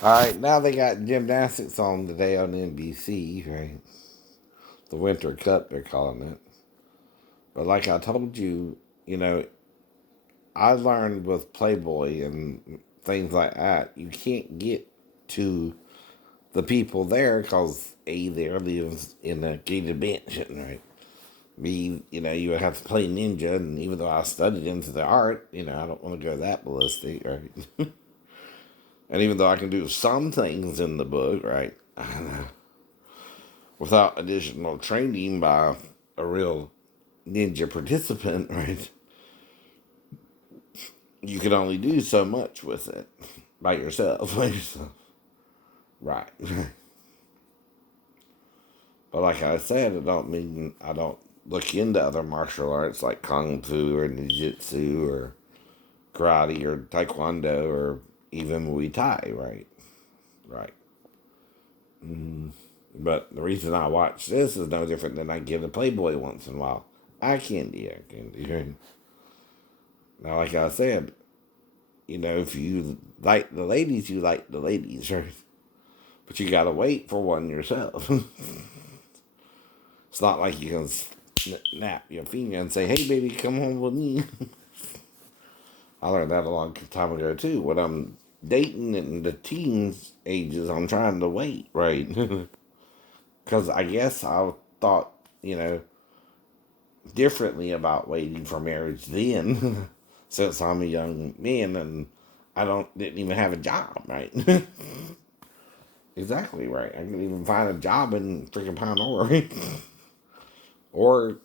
All right, now they got gymnastics on today on NBC, right? The Winter Cup, they're calling it. But like I told you, you know, I learned with Playboy and things like that, you can't get to the people there because A, they're living in a gated mansion, right? B, you would have to play ninja, and even though I studied into the art, I don't want to go that ballistic, right? And even though I can do some things in the book, right, without additional training by a real ninja participant, right, you can only do so much with it by yourself. Right. But like I said, it don't mean I don't look into other martial arts like Kung Fu or Jiu-Jitsu or karate or Taekwondo or even Muay Thai, right? Right. But the reason I watch this is no different than I get a Playboy once in a while. I can do. Now, like I said, if you like the ladies, you like the ladies, right? But you gotta wait for one yourself. It's not like you can snap your finger and say, "Hey, baby, come home with me." I learned that a long time ago too. When I'm dating in the teens ages, I'm trying to wait, right? Because I guess I thought, differently about waiting for marriage then, since I'm a young man and didn't even have a job, right? Exactly right. I couldn't even find a job in freaking Panora or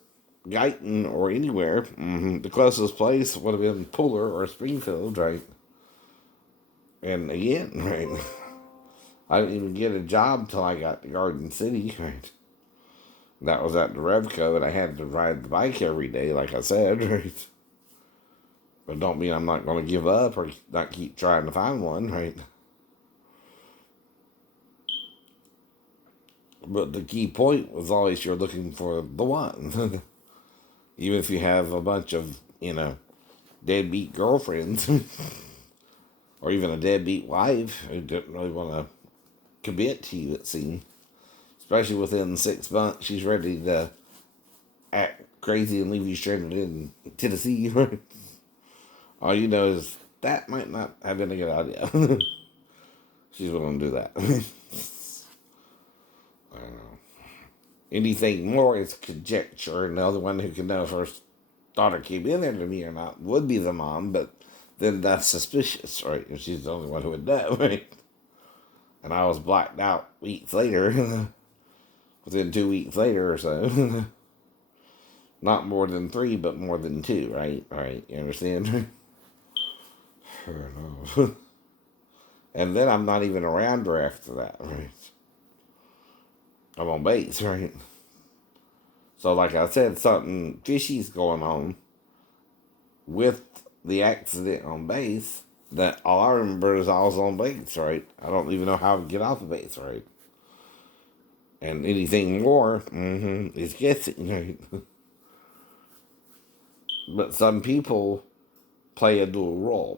Guyton or anywhere. The closest place would have been Puller or Springfield, right? And again, right, I didn't even get a job till I got to Garden City, right? That was at the Revco, and I had to ride the bike every day, like I said, right? But don't mean I'm not going to give up or not keep trying to find one, right? But the key point was always you're looking for the one. Even if you have a bunch of, deadbeat girlfriends or even a deadbeat wife who didn't really want to commit to you, it seems. Especially within 6 months, she's ready to act crazy and leave you stranded in Tennessee. All you know is that might not have been a good idea. She's willing to do that. I don't know. Anything more is conjecture, and the other one who can know if her daughter came in there to me or not would be the mom, but then that's suspicious, right? If she's the only one who would know, right? And I was blacked out weeks later, within 2 weeks later or so. Not more than 3, but more than 2, right? All right, you understand? I don't know. And then I'm not even around her after that, right? I'm on base, right? So, like I said, something fishy's going on with the accident on base. That all I remember is I was on base, right? I don't even know how to get off the base, right? And anything more is guessing, right? But some people play a dual role.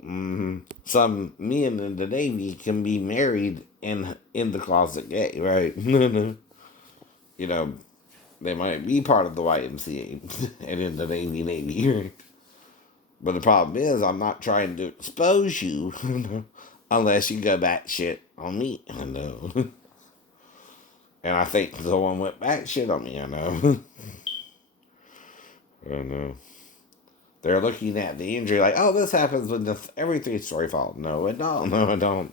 Some men in the Navy can be married and in the closet gay, right? you know, they might be part of the YMCA and in the Navy, right? But the problem is, I'm not trying to expose you unless you go back shit on me. I know. And I think the one went back shit on me. I know. I know. They're looking at the injury like, oh, this happens with every three-story fall. No, it don't. No, it don't.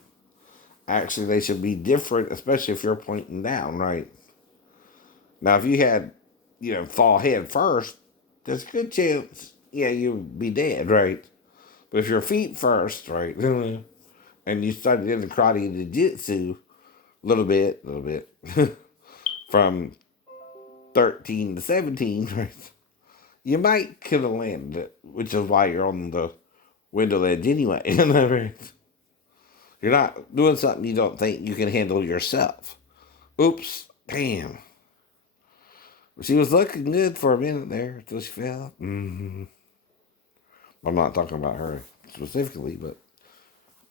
Actually, they should be different, especially if you're pointing down, right? Now, if you had, fall head first, there's a good chance, you'd be dead, right? But if your feet first, right, and you started in the karate and jiu-jitsu a little bit, from 13 to 17, right, you might could have landed it, which is why you're on the window ledge anyway. Right? You're not doing something you don't think you can handle yourself. Oops, bam. She was looking good for a minute there until she fell. I'm not talking about her specifically, but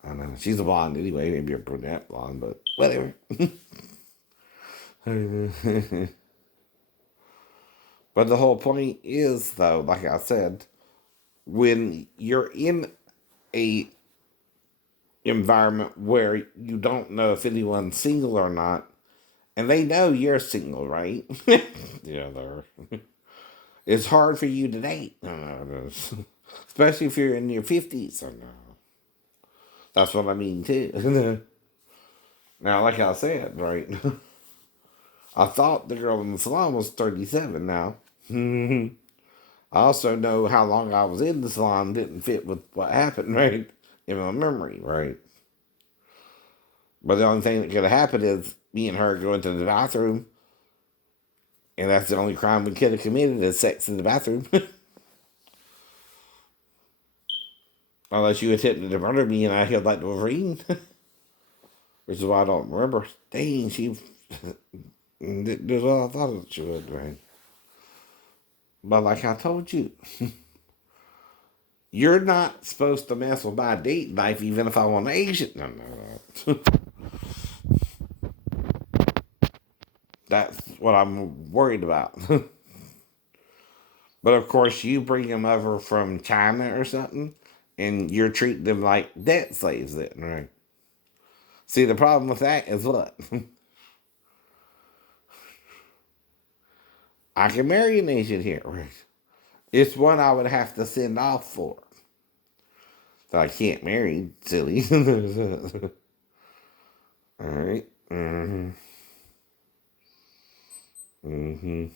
I don't know. She's a blonde anyway. Maybe a brunette blonde, but whatever. But the whole point is, though, like I said, when you're in a environment where you don't know if anyone's single or not, and they know you're single, right? Yeah, they're. It's hard for you to date. I know, especially if you're in your 50s. I know. That's what I mean, too. Now, like I said, right? I thought the girl in the salon was 37 now. I also know how long I was in the salon didn't fit with what happened, right? In my memory, right? But the only thing that could have happened is me and her going to the bathroom, and that's the only crime we could have committed is sex in the bathroom. Unless you attempted to murder me and I killed like Wolverine. Which is why I don't remember. Dang, she did what I thought she would, right? But like I told you, you're not supposed to mess with my date life even if I want to age it. No, no, no. That's what I'm worried about. But of course, you bring them over from China or something, and you're treating them like debt slaves then, right? See, the problem with that is what? I can marry an Asian here, right? It's one I would have to send off for. That I can't marry, silly. Alright. Mm-hmm. Mm-hmm.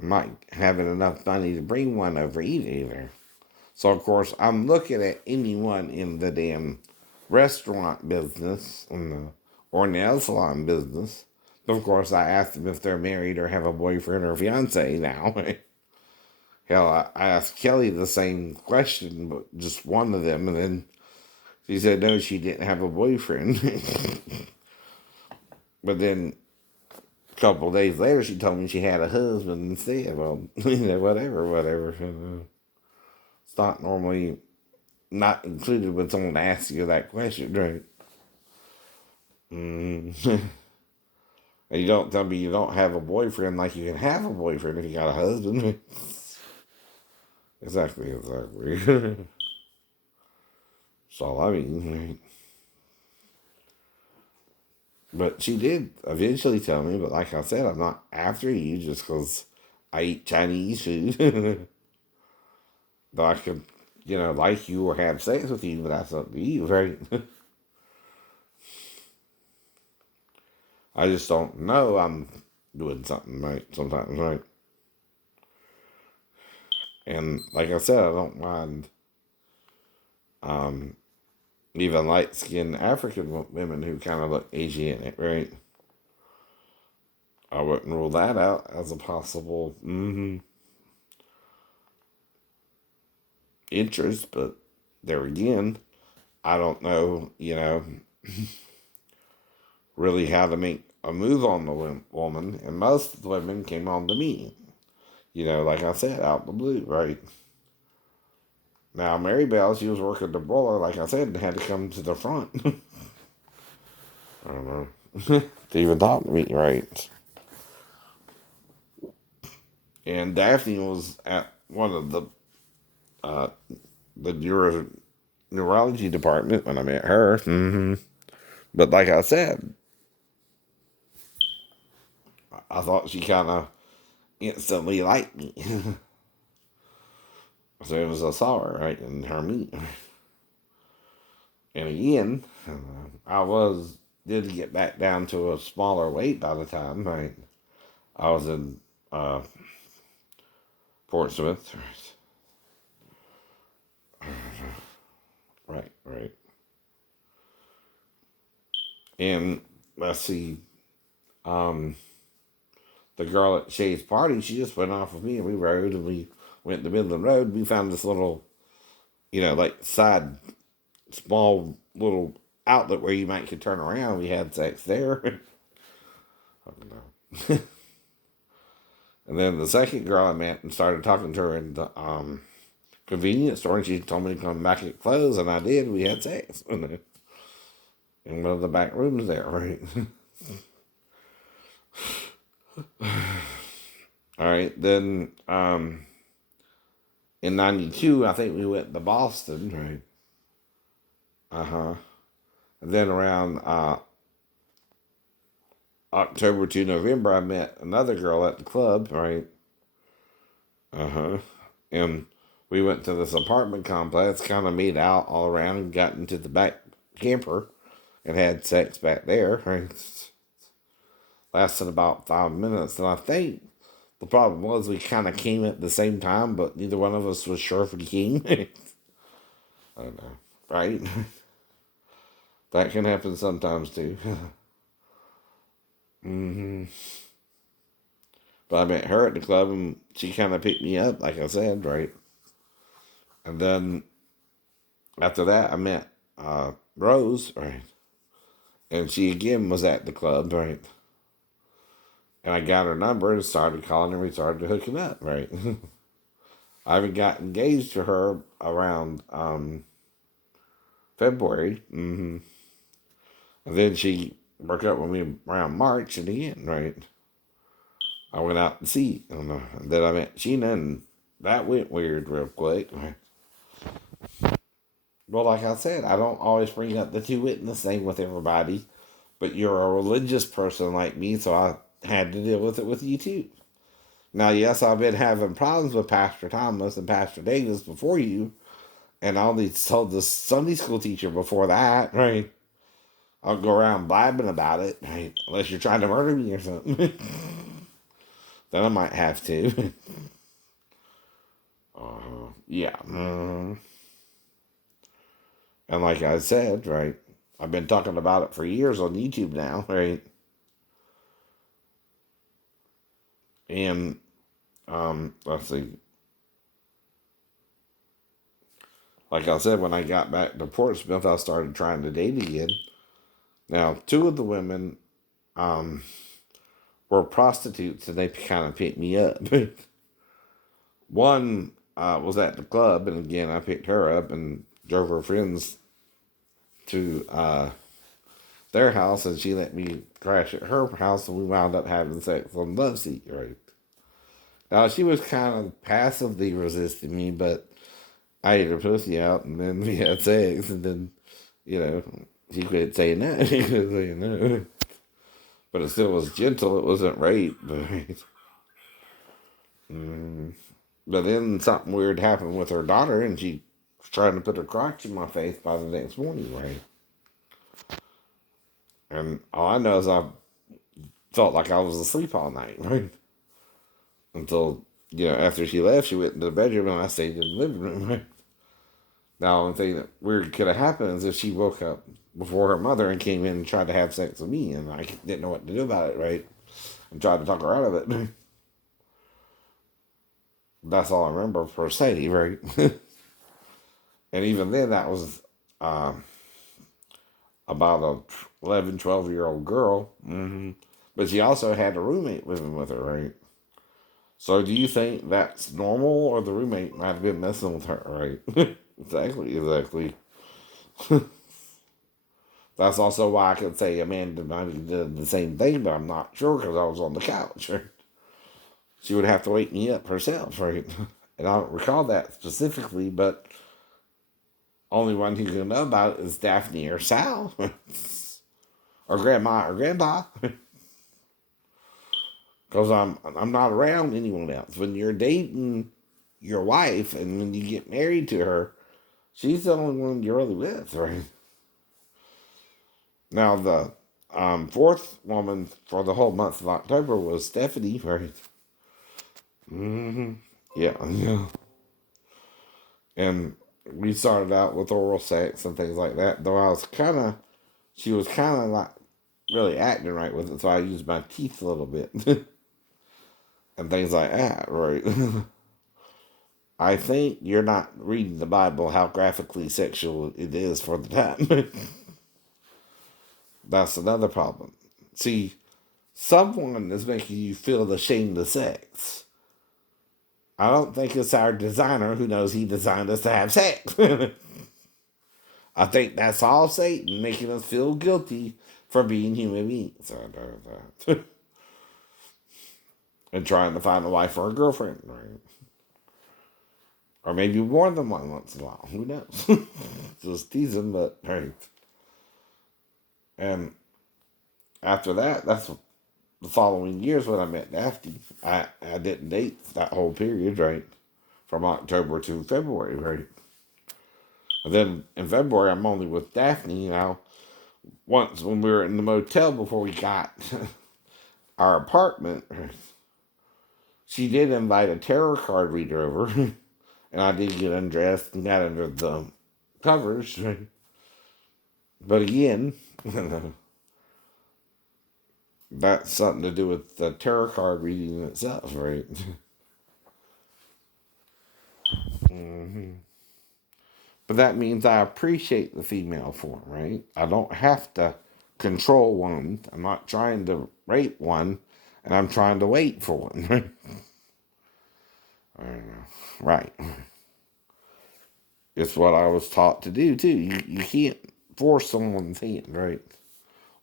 I'm not having enough money to bring one over either. So, of course, I'm looking at anyone in the damn restaurant business or nail salon business. Of course, I asked them if they're married or have a boyfriend or fiance now. Hell, I asked Kelly the same question, but just one of them, and then she said no, she didn't have a boyfriend. But then a couple of days later, she told me she had a husband instead. Well, whatever. It's not normally not included when someone asks you that question, right? And you don't tell me you don't have a boyfriend like you can have a boyfriend if you got a husband. Exactly. That's all I mean, right? But she did eventually tell me, but like I said, I'm not after you just because I eat Chinese food. Though I could, like you or have sex with you, but that's up to you, right? I just don't know I'm doing something right sometimes, right? And like I said, I don't mind um, even light-skinned African women who kind of look Asiatic, right? I wouldn't rule that out as a possible interest, but there again, I don't know, really how to make a move on the woman, and most of the women came on to me. Like I said, out the blue, right? Now, Mary Bell, she was working the broiler, like I said, and had to come to the front. I don't know. To even talk to me, right? And Daphne was at one of uh, the neurology department when I met her. Mm-hmm. But like I said, I thought she kind of instantly liked me. So it was a sour, right, in her meat. And again, I did get back down to a smaller weight by the time, right? I was in Portsmouth. Right. And let's see, um, the girl at Shay's party, she just went off with me and we rode and we went to Midland Road. We found this little, like side, small little outlet where you might could turn around. We had sex there. I don't know. And then the second girl I met and started talking to her in the convenience store, and she told me to come back and get clothes, and I did. We had sex in one of the back rooms there, right? All right, then in '92, I think we went to Boston, right? And then around October to November, I met another girl at the club, right? And we went to this apartment complex, kind of made out all around, and got into the back camper and had sex back there, right? Lasted about 5 minutes, and I think the problem was we kind of came at the same time, but neither one of us was sure if we came. I don't know, right? That can happen sometimes too. But I met her at the club, and she kind of picked me up, like I said, right? And then after that, I met Rose, right? And she again was at the club, right? And I got her number and started calling her. We started hooking up, right? I even got engaged to her around February. And then she broke up with me around March, and again, right? I went out to see, and then I met Sheena, and that went weird real quick. Right? Well, like I said, I don't always bring up the two witness thing with everybody, but you're a religious person like me, so I had to deal with it with you too. Now, yes, I've been having problems with Pastor Thomas and Pastor Davis before you, and I only told the Sunday school teacher before that, right? I'll go around blabbing about it, right? Unless you're trying to murder me or something. Then I might have to. Yeah. And like I said, right? I've been talking about it for years on YouTube now, right? And let's see. Like I said, when I got back to Portsmouth, I started trying to date again. Now, two of the women were prostitutes, and they kind of picked me up. One was at the club, and again, I picked her up and drove her friends to their house, and she let me crash at her house, and we wound up having sex on the love seat, right? Now, she was kind of passively resisting me, but I ate her pussy out, and then we had sex, and then, she quit saying that. She quit saying no. But it still was gentle. It wasn't rape. But then something weird happened with her daughter, and she was trying to put her crotch in my face by the next morning, right? And all I know is I felt like I was asleep all night, right? Until, after she left, she went into the bedroom, and I stayed in the living room, right? Now, the only thing that weird could have happened is if she woke up before her mother and came in and tried to have sex with me, and I didn't know what to do about it, right? And tried to talk her out of it. That's all I remember per se, right? And even then, that was about a 11, 12-year-old girl. But she also had a roommate living with her, right? So do you think that's normal, or the roommate might have been messing with her, right? Exactly. That's also why I could say Amanda might have did the same thing, but I'm not sure because I was on the couch, right? She would have to wake me up herself, right? And I don't recall that specifically, but only one who can know about it is Daphne or Sal, or Grandma or Grandpa, because I'm not around anyone else. When you're dating your wife and when you get married to her, she's the only one you're really with, right? Now the fourth woman for the whole month of October was Stephanie, right? Yeah. And we started out with oral sex and things like that. Though she was kind of not really acting right with it, so I used my teeth a little bit and things like that, right? I think you're not reading the Bible how graphically sexual it is for the time. That's another problem. See, someone is making you feel ashamed of sex. I don't think it's our designer who knows he designed us to have sex. I think that's all Satan making us feel guilty for being human beings. And trying to find a wife or a girlfriend, right? Or maybe more than one once in a while. Who knows? Just teasing, but right. And after that, that's the following years when I met Daphne. I didn't date that whole period, right? From October to February, right? And then in February, I'm only with Daphne. Once when we were in the motel before we got our apartment, she did invite a tarot card reader over, and I did get undressed and got under the covers. Right? But again, that's something to do with the tarot card reading itself, right? Mm-hmm. But that means I appreciate the female form, right? I don't have to control one. I'm not trying to rape one, and I'm trying to wait for one, right? Right. It's what I was taught to do, too. You can't force someone's hand, right?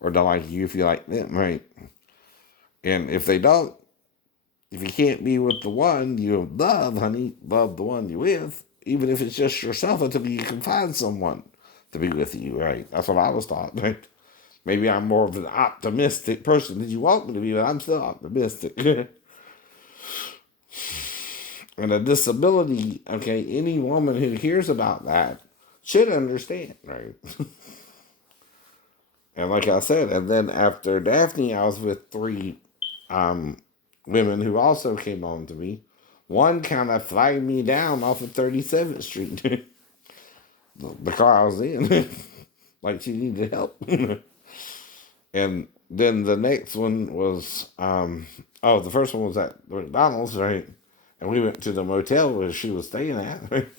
Or to like you if you like them, right? And if they don't, if you can't be with the one you love, honey, love the one you're with, even if it's just yourself until you can find someone to be with you, right? That's what I was taught, right? Maybe I'm more of an optimistic person than you want me to be, but I'm still optimistic. And a disability, okay, any woman who hears about that should understand, right? And like I said, and then after Daphne, I was with three women who also came on to me. One kind of flagged me down off of 37th Street, the car I was in, like she needed help. And then the next one was, the first one was at McDonald's, right? And we went to the motel where she was staying at, right?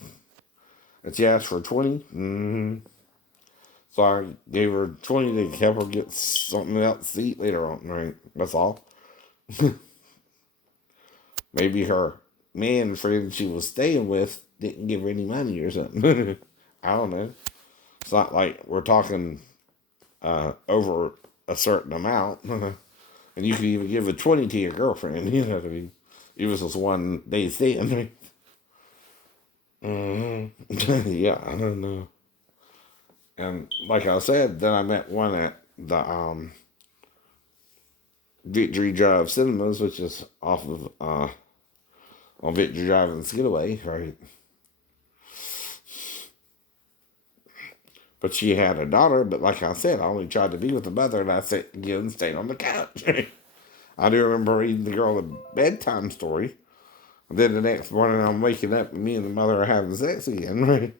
And she asked for 20. Mm-hmm. So I gave her 20 to help her get something else to eat later on, right? That's all. Maybe her man friend she was staying with didn't give her any money or something. I don't know. It's not like we're talking over a certain amount. And you could even give a 20 to your girlfriend, you know what I mean? It was just one day stand. Mm-hmm. Yeah, I don't know. And like I said, then I met one at the Victory Drive Cinemas, which is off of on Victory Drive and Skidaway, right? But she had a daughter, but like I said, I only tried to be with the mother, and I again stayed on the couch. I do remember reading the girl a bedtime story. And then the next morning, I'm waking up, and me and the mother are having sex again, right?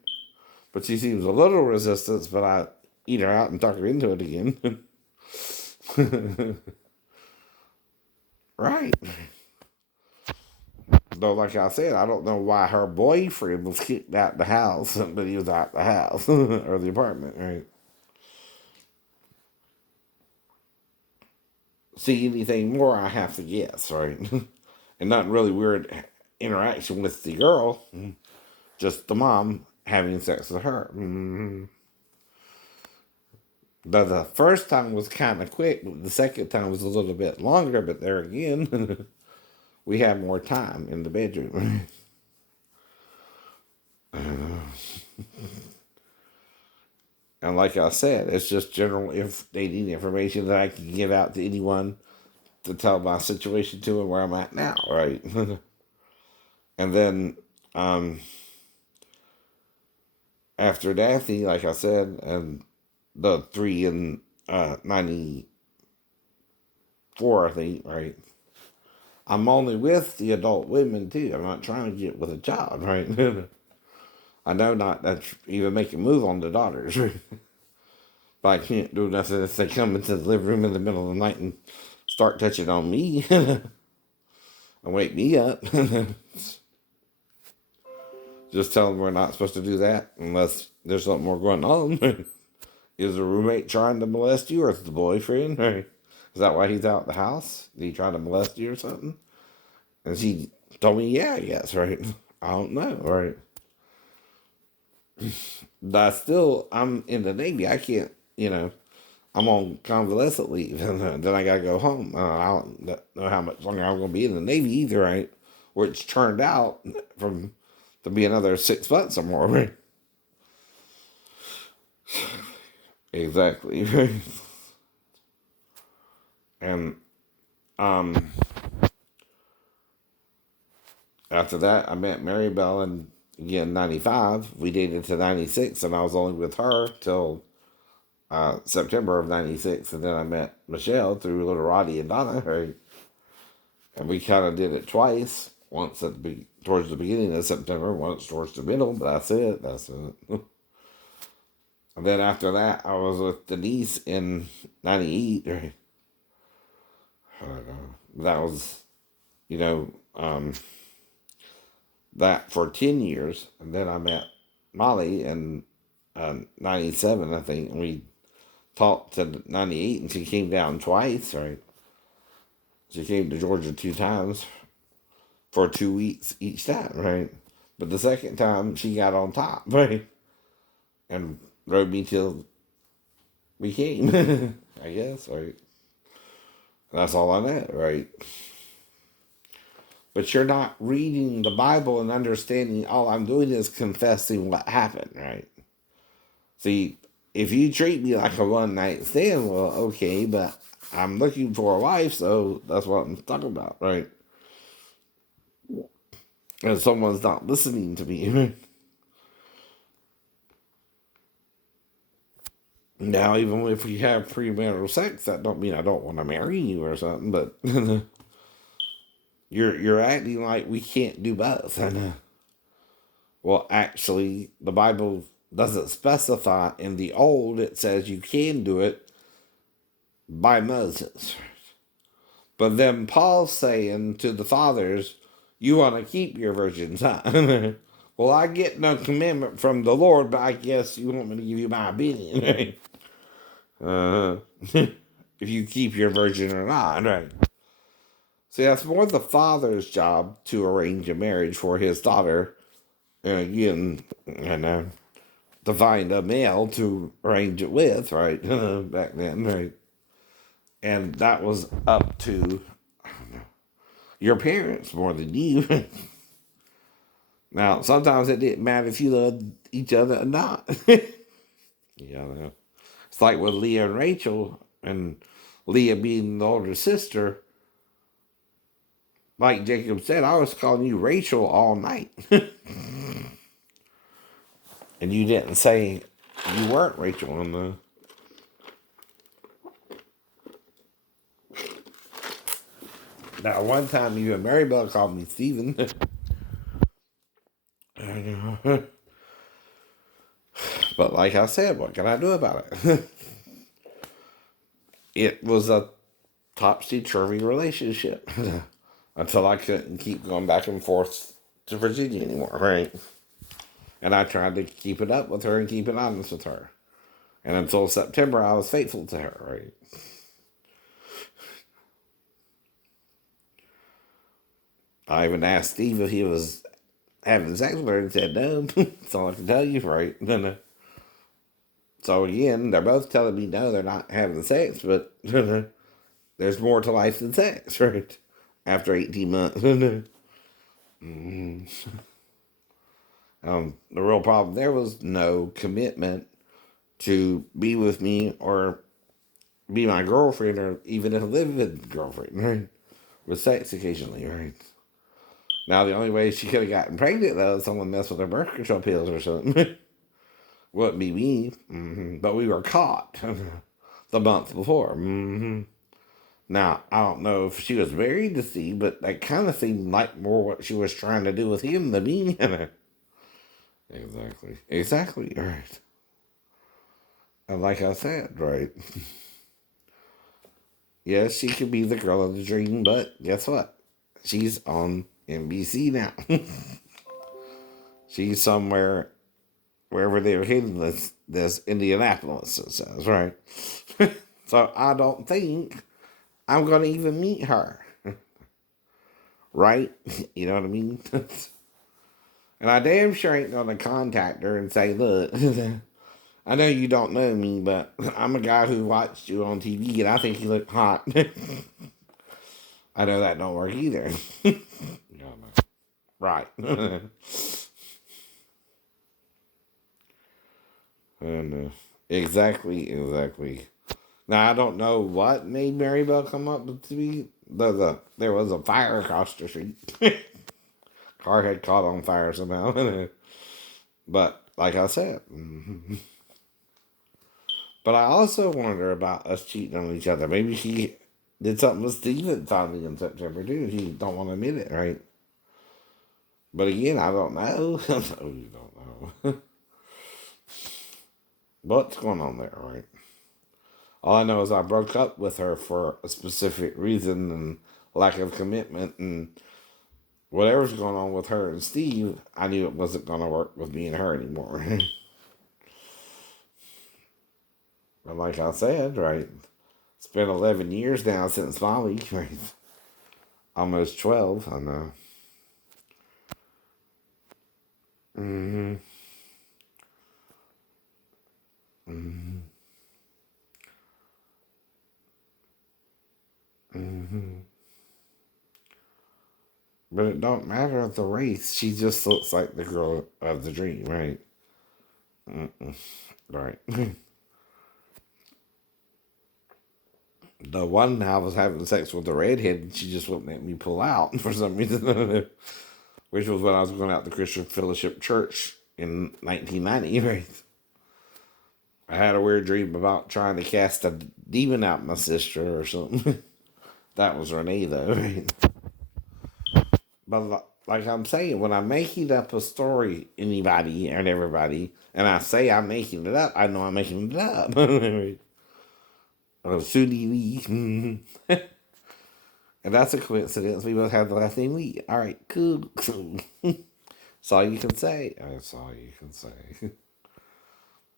But she seems a little resistant, but I eat her out and talk her into it again. Right. Though, like I said, I don't know why her boyfriend was kicked out the house, but he was out the house or the apartment, right? See anything more, I have to guess, right? And not really weird interaction with the girl, just the mom having sex with her. Mm-hmm. The first time was kind of quick, but the second time was a little bit longer, but there again, we had more time in the bedroom. And like I said, it's just general dating information that I can give out to anyone to tell my situation to and where I'm at now, right? And then after Daphne, like I said, and the three in 94, I think, right? I'm only with the adult women too. I'm not trying to get with a child, right? I know not that even make a move on the daughters, right? But I can't do nothing if they come into the living room in the middle of the night and start touching on me and wake me up. Just tell them we're not supposed to do that unless there's something more going on. Is the roommate trying to molest you, or is the boyfriend? Is that why he's out the house? Is he trying to molest you or something? Is he told me, yeah, yes, right. I don't know, right. But still, I'm in the Navy. I can't, I'm on convalescent leave, and then I gotta go home. I don't know how much longer I'm gonna be in the Navy either, right? Which turned out from to be another 6 months or more, right? Exactly, right. And um, after that, I met Mary Bell, and again, 95. We dated to 96, and I was only with her till September of 96. And then I met Michelle through Little Roddy and Donna, right? And we kind of did it twice. Once towards the beginning of September, once towards the middle, but that's it. That's it. And then after that, I was with Denise in 98, right? That was, you know, um, that for 10 years. And then I met Molly in 97, I think. And we talked to 98, and she came down twice, right? She came to Georgia 2 times for 2 weeks each time, right? But the second time, she got on top, right? And rode me till we came, I guess, right? That's all I know, right? But you're not reading the Bible and understanding all I'm doing is confessing what happened, right? See, if you treat me like a one night stand, well, okay, but I'm looking for a wife, so that's what I'm talking about, right? And someone's not listening to me. Now, even if we have premarital sex, that don't mean I don't want to marry you or something, but you're acting like we can't do both. And well, actually, the Bible doesn't specify. In the Old, it says you can do it by Moses. But then Paul's saying to the fathers, you want to keep your virgins, huh? Well, I get no commandment from the Lord, but I guess you want me to give you my opinion, right? Uh, if you keep your virgin or not, right? See, that's more the father's job to arrange a marriage for his daughter. And again, to find a male to arrange it with, right? Back then, right? And that was up to your parents more than you. Now, sometimes it didn't matter if you loved each other or not. Yeah, it's like with Leah and Rachel, and Leah being the older sister. Like Jacob said, I was calling you Rachel all night. And you didn't say you weren't Rachel in the. Now, one time you and Mary Bell called me Stephen. But like I said, what can I do about it? It was a topsy-turvy relationship until I couldn't keep going back and forth to Virginia anymore, right? And I tried to keep it up with her and keep it honest with her. And until September, I was faithful to her, right? I even asked Steve if he was having sex with her and said no. That's all I can tell you, right? So again, they're both telling me no, they're not having sex, but there's more to life than sex, right? After 18 months. The real problem there was no commitment to be with me or be my girlfriend or even a living girlfriend, right? With sex occasionally, right? Now, the only way she could have gotten pregnant, though, is someone messed with her birth control pills or something. Wouldn't be me. But we were caught the month before. Now, I don't know if she was very deceived, but that kind of seemed like more what she was trying to do with him than me. Exactly. Exactly, right. And like I said, right. Yes, she could be the girl of the dream, but guess what? She's on NBC now. She's somewhere, wherever they're heading this Indianapolis, it says, right? So I don't think I'm going to even meet her. right? You know what I mean? And I damn sure ain't gonna contact her and say, look, I know you don't know me, but I'm a guy who watched you on TV and I think you look hot. I know that don't work either. Right. And exactly. Now I don't know what made Maribel come up to be there was a fire across the street. Car had caught on fire somehow. But like I said, but I also wonder about us cheating on each other. Maybe she did something with Steven finally in September too. She don't want to admit it, right? But again, I don't know. No, you don't know. What's going on there, right? All I know is I broke up with her for a specific reason and lack of commitment, and whatever's going on with her and Steve, I knew it wasn't going to work with me and her anymore. But like I said, right, it's been 11 years now since Molly, right? Almost 12, I know. Mm-hmm. Mm-hmm. Mm-hmm. But it don't matter the race. She just looks like the girl of the dream, right? Mm-mm. Right. The one I was having sex with the redhead, and she just wouldn't let me pull out for some reason. Which was when I was going out to Christian Fellowship Church in 1990. Right? I had a weird dream about trying to cast a demon out my sister or something. That was Renee, though. Right? But like I'm saying, when I'm making up a story, anybody and everybody, and I say I'm making it up, I know I'm making it up. Sudi Lee. And that's a coincidence. We both have the last name Lee. All right, cool. That's all you can say. That's all you can say.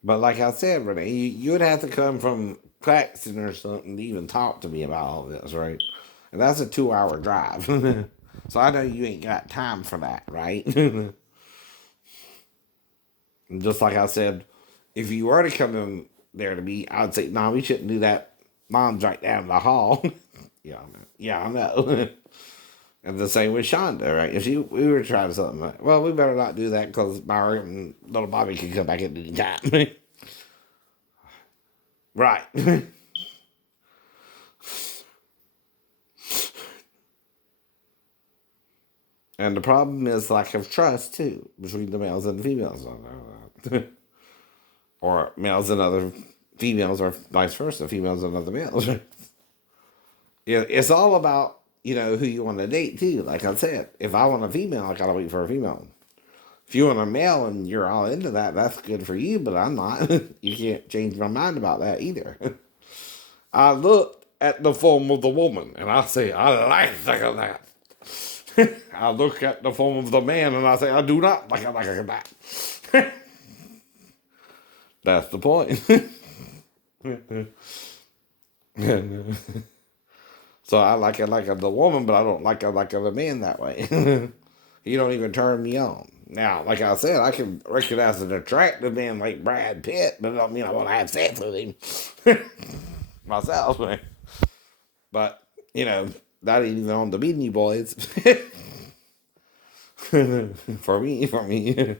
But like I said, Renee, you would have to come from Claxton or something to even talk to me about all this, right? And that's a 2 hour drive. So I know you ain't got time for that, right? And just like I said, if you were to come in there to me, I'd say, no, we shouldn't do that. Mom's right down the hall. Yeah, I know. Yeah, I know. And the same with Shonda, right? If we were trying something, like, well, we better not do that because Myra and little Bobby can come back at any time. Right. And the problem is lack of trust too between the males and the females. Or males and other females, or vice versa, females and other males. It's all about who you want to date too. Like I said, if I want a female, I gotta wait for a female. If you want a male and you're all into that, that's good for you. But I'm not. You can't change my mind about that either. I look at the form of the woman and I say I like that. I look at the form of the man and I say I do not like that. That's the point. So I like it like the woman, but I don't like it like the man that way. He don't even turn me on. Now, like I said, I can recognize an attractive man like Brad Pitt, but it don't mean I want to have sex with him myself. But that ain't even on the Beanie Boys. For me,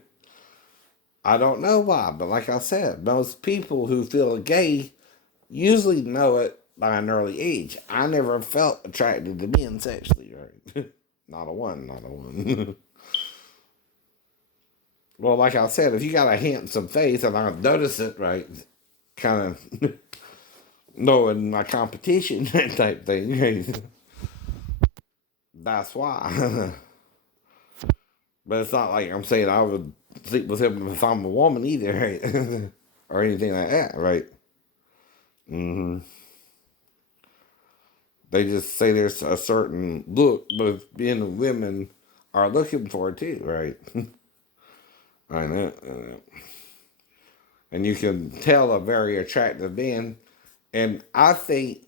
I don't know why, but like I said, most people who feel gay usually know it by an early age. I never felt attracted to men sexually, right? Not a one, not a one. Well, like I said, if you got a handsome face and I notice it, right, kind of knowing my competition type thing, right? That's why. But it's not like I'm saying I would sleep with him if I'm a woman either, right? Or anything like that, right? Hmm. They just say there's a certain look, but being women are looking for it too, right? I know. And you can tell a very attractive man. And I think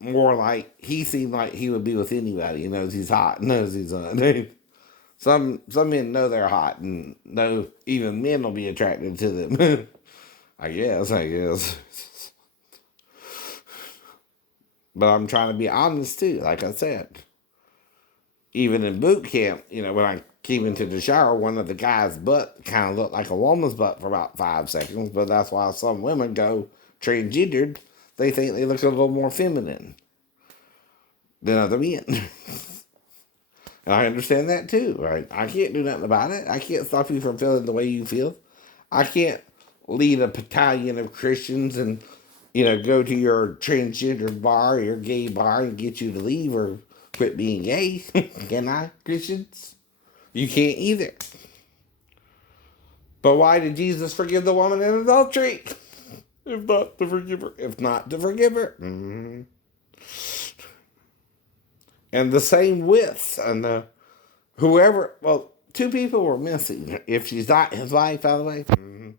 more like he seemed like he would be with anybody. He knows he's hot, knows he's some men know they're hot and know even men will be attracted to them. I guess. But I'm trying to be honest too, like I said. Even in boot camp, when I came into the shower, one of the guys' butt kind of looked like a woman's butt for about 5 seconds, but that's why some women go transgendered. They think they look a little more feminine than other men. And I understand that too, right? I can't do nothing about it. I can't stop you from feeling the way you feel. I can't lead a battalion of Christians and, go to your transgender bar, your gay bar, and get you to leave or quit being gay. Can I, Christians? You can't either. But why did Jesus forgive the woman in adultery? If not to forgive her. Mm-hmm. And the same with, and whoever, well, 2 people were missing. If she's not his wife, by the way. Mm-hmm.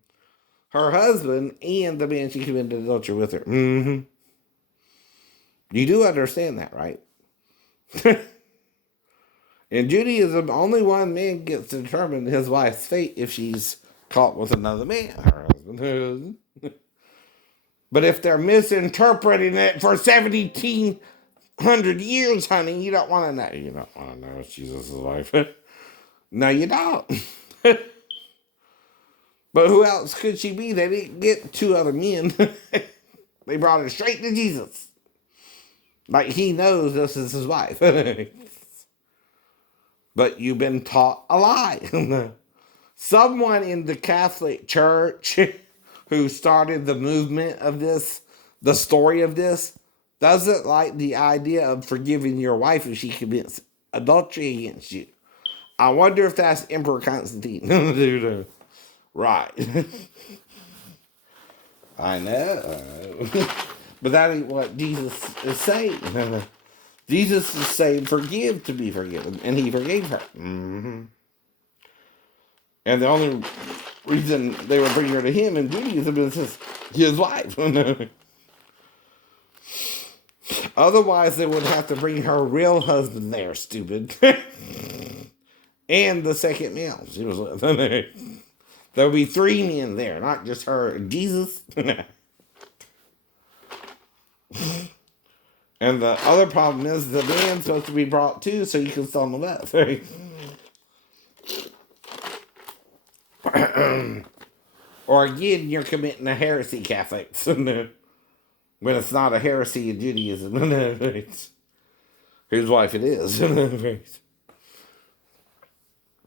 Her husband and the man she committed adultery with her. Mm-hmm. You do understand that, right? In Judaism, only one man gets to determine his wife's fate if she's caught with another man. Her husband. But if they're misinterpreting it for 1,700 years, honey, you don't want to know. You don't want to know if Jesus' wife. No, you don't. But who else could she be? They didn't get 2 other men. They brought her straight to Jesus. Like he knows this is his wife. But you've been taught a lie. Someone in the Catholic Church who started the movement of this, the story of this, doesn't like the idea of forgiving your wife if she commits adultery against you. I wonder if that's Emperor Constantine. Dude, right. I know. But that ain't what Jesus is saying. Jesus is saying, forgive to be forgiven. And he forgave her. Mm-hmm. And the only reason they would bring her to him in Judaism is his wife. Otherwise, they would have to bring her real husband there, stupid. And the second male she was with. There would be 3 men there, not just her and Jesus. And the other problem is the man's supposed to be brought too, so you can stay on the left. Or again, you're committing a heresy, Catholics. When it's not a heresy in Judaism. Whose wife it is.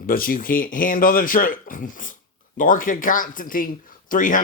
But you can't handle the truth. Nor can Constantine 300